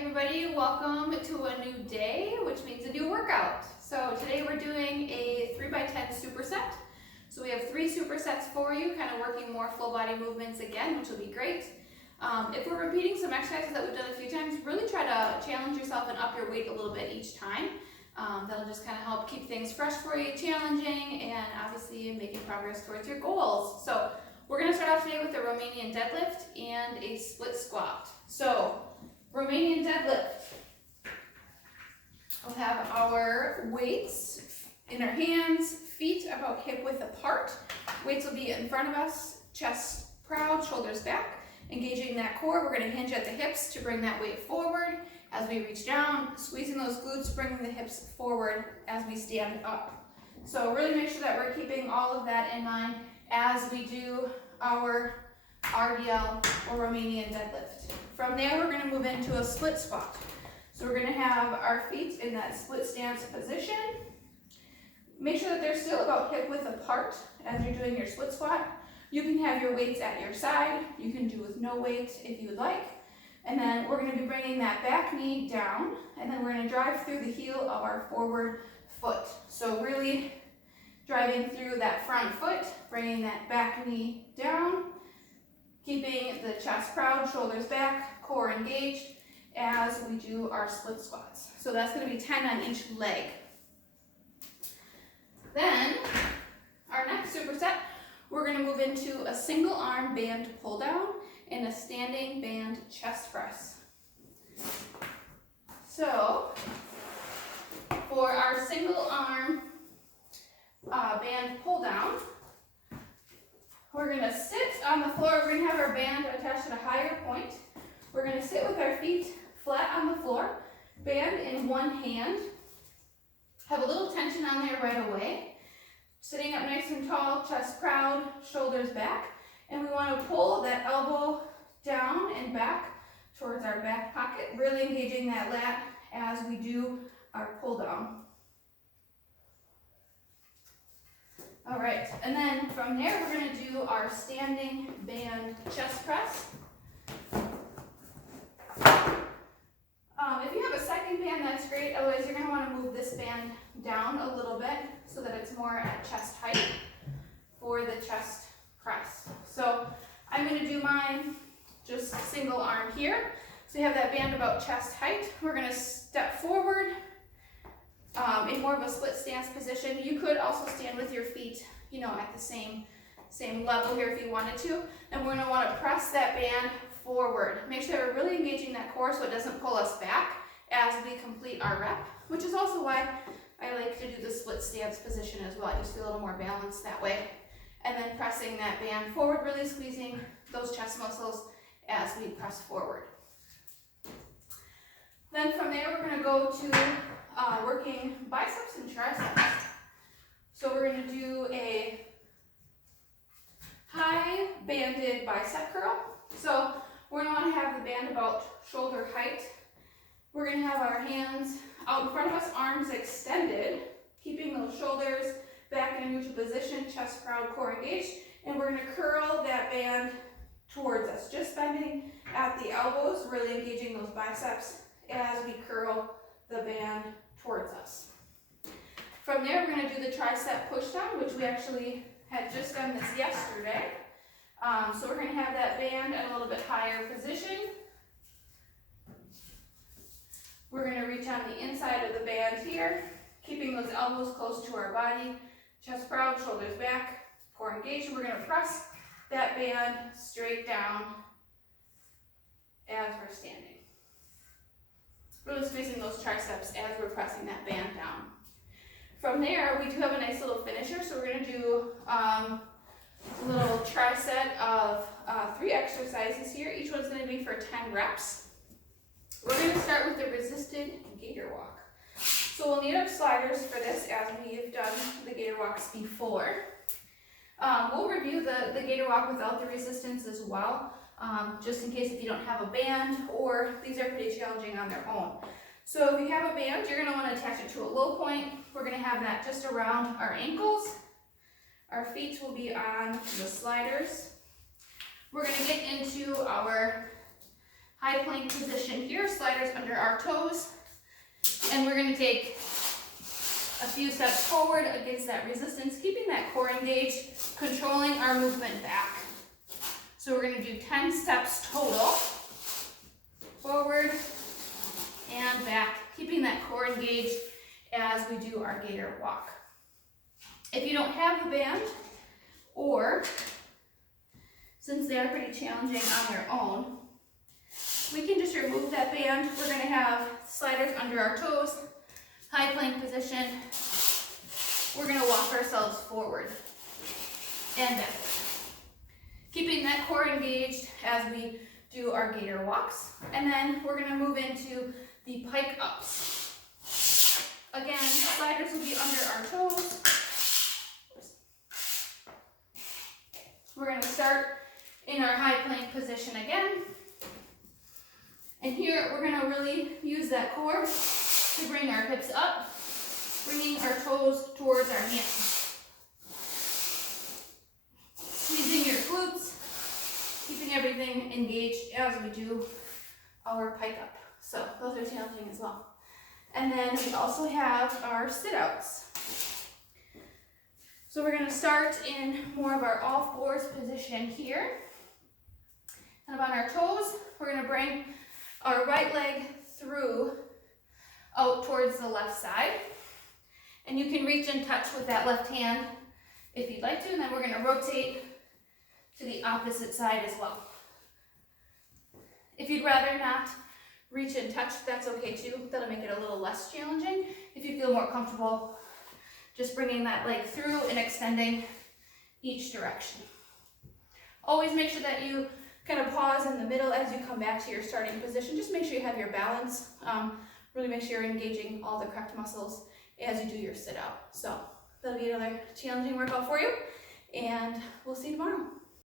everybody, welcome to a new day, which means a new workout. So today we're doing a 3x10 superset. So we have 3 supersets for you, kind of working more full body movements again, which will be great. If we're repeating some exercises that we've done a few times, really try to challenge yourself and up your weight a little bit each time. That'll just kind of help keep things fresh for you, challenging, and obviously making progress towards your goals. So we're going to start off today with the Romanian deadlift and a split squat. So Romanian deadlift. We'll have our weights in our hands, feet about hip width apart. Weights will be in front of us, chest proud, shoulders back. Engaging that core, we're going to hinge at the hips to bring that weight forward as we reach down, squeezing those glutes, bringing the hips forward as we stand up. So really make sure that we're keeping all of that in mind as we do our RDL or Romanian deadlift. From there, we're going to move into a split squat. So we're going to have our feet in that split stance position. Make sure that they're still about hip width apart as you're doing your split squat. You can have your weights at your side. You can do with no weight if you would like. And then we're going to be bringing that back knee down, and then we're going to drive through the heel of our forward foot. So really driving through that front foot, bringing that back knee down, keeping the chest proud, shoulders back, core engaged as we do our split squats. So that's going to be 10 on each leg. Then our next superset, we're going to move into a single arm band pull down and a standing band chest press. So for our single arm band pull down, we're going to sit on the floor. We're going to have our band attached at a higher point. We're going to sit with our feet flat on the floor, band in one hand. Have a little tension on there right away. Sitting up nice and tall, chest proud, shoulders back. And we want to pull that elbow down and back towards our back pocket, really engaging that lat as we do our pull down. All right, and then from there we're going to do our standing band chest press. If you have a second band, that's great. Otherwise, you're going to want to move this band down a little bit so that it's more at chest height for the chest press. So I'm going to do mine just single arm here. So you have that band about chest height. We're going to step forward in more of a split stance position. You could also stand with your feet, at the same level here if you wanted to. And we're going to want to press that band forward. Make sure that we're really engaging that core so it doesn't pull us back as we complete our rep, which is also why I like to do the split stance position as well. I just feel a little more balanced that way. And then pressing that band forward, really squeezing those chest muscles as we press forward. Then from there, we're going to go to working biceps and triceps. So we're going to do a high banded bicep curl. So we're going to want to have the band about shoulder height. We're going to have our hands out in front of us, arms extended, keeping those shoulders back in a neutral position, chest proud, core engaged. And we're going to curl that band towards us, just bending at the elbows, really engaging those biceps as we curl the band towards us. From there, we're going to do the tricep push down, which we actually had just done this yesterday. So we're going to have that band at a little bit higher position. We're going to reach on the inside of the band here, keeping those elbows close to our body, chest proud, shoulders back, core engaged. We're going to press that band straight down as we're standing. Really squeezing those triceps as we're pressing that band down. From there, we do have a nice little finisher, so we're going to do a little tricep of 3 exercises here. Each one's going to be for 10 reps. We're going to start with the resisted Gator Walk. So we'll need our sliders for this as we've done the Gator Walks before. We'll review the Gator Walk without the resistance as well, just in case if you don't have a band or these are pretty challenging on their own. So if you have a band, you're going to want to attach it to a low point. We're going to have that just around our ankles. Our feet will be on the sliders. We're going to get into our high plank position here, sliders under our toes. And we're gonna take a few steps forward against that resistance, keeping that core engaged, controlling our movement back. So we're gonna do 10 steps total. Forward and back, keeping that core engaged as we do our Gator Walk. If you don't have the band, or since they are pretty challenging on their own, we can just remove that band. We're gonna have sliders under our toes, high plank position. We're gonna walk ourselves forward and back. Keeping that core engaged as we do our Gator Walks. And then we're gonna move into the Pike Ups. Again, sliders will be under our toes. We're gonna start in our high plank position again. And here we're gonna really use that core to bring our hips up, bringing our toes towards our hands. Squeezing your glutes, keeping everything engaged as we do our Pike Up. So those are challenging as well. And then we also have our sit-outs. So we're gonna start in more of our all fours position here. Kind of on our toes, we're gonna bring our right leg through out towards the left side. And you can reach and touch with that left hand if you'd like to, and then we're gonna rotate to the opposite side as well. If you'd rather not reach and touch, that's okay too. That'll make it a little less challenging. If you feel more comfortable just bringing that leg through and extending each direction. Always make sure that you kind of pause in the middle as you come back to your starting position. Just make sure you have your balance. Really make sure you're engaging all the correct muscles as you do your sit out. So that'll be another challenging workout for you, and we'll see you tomorrow.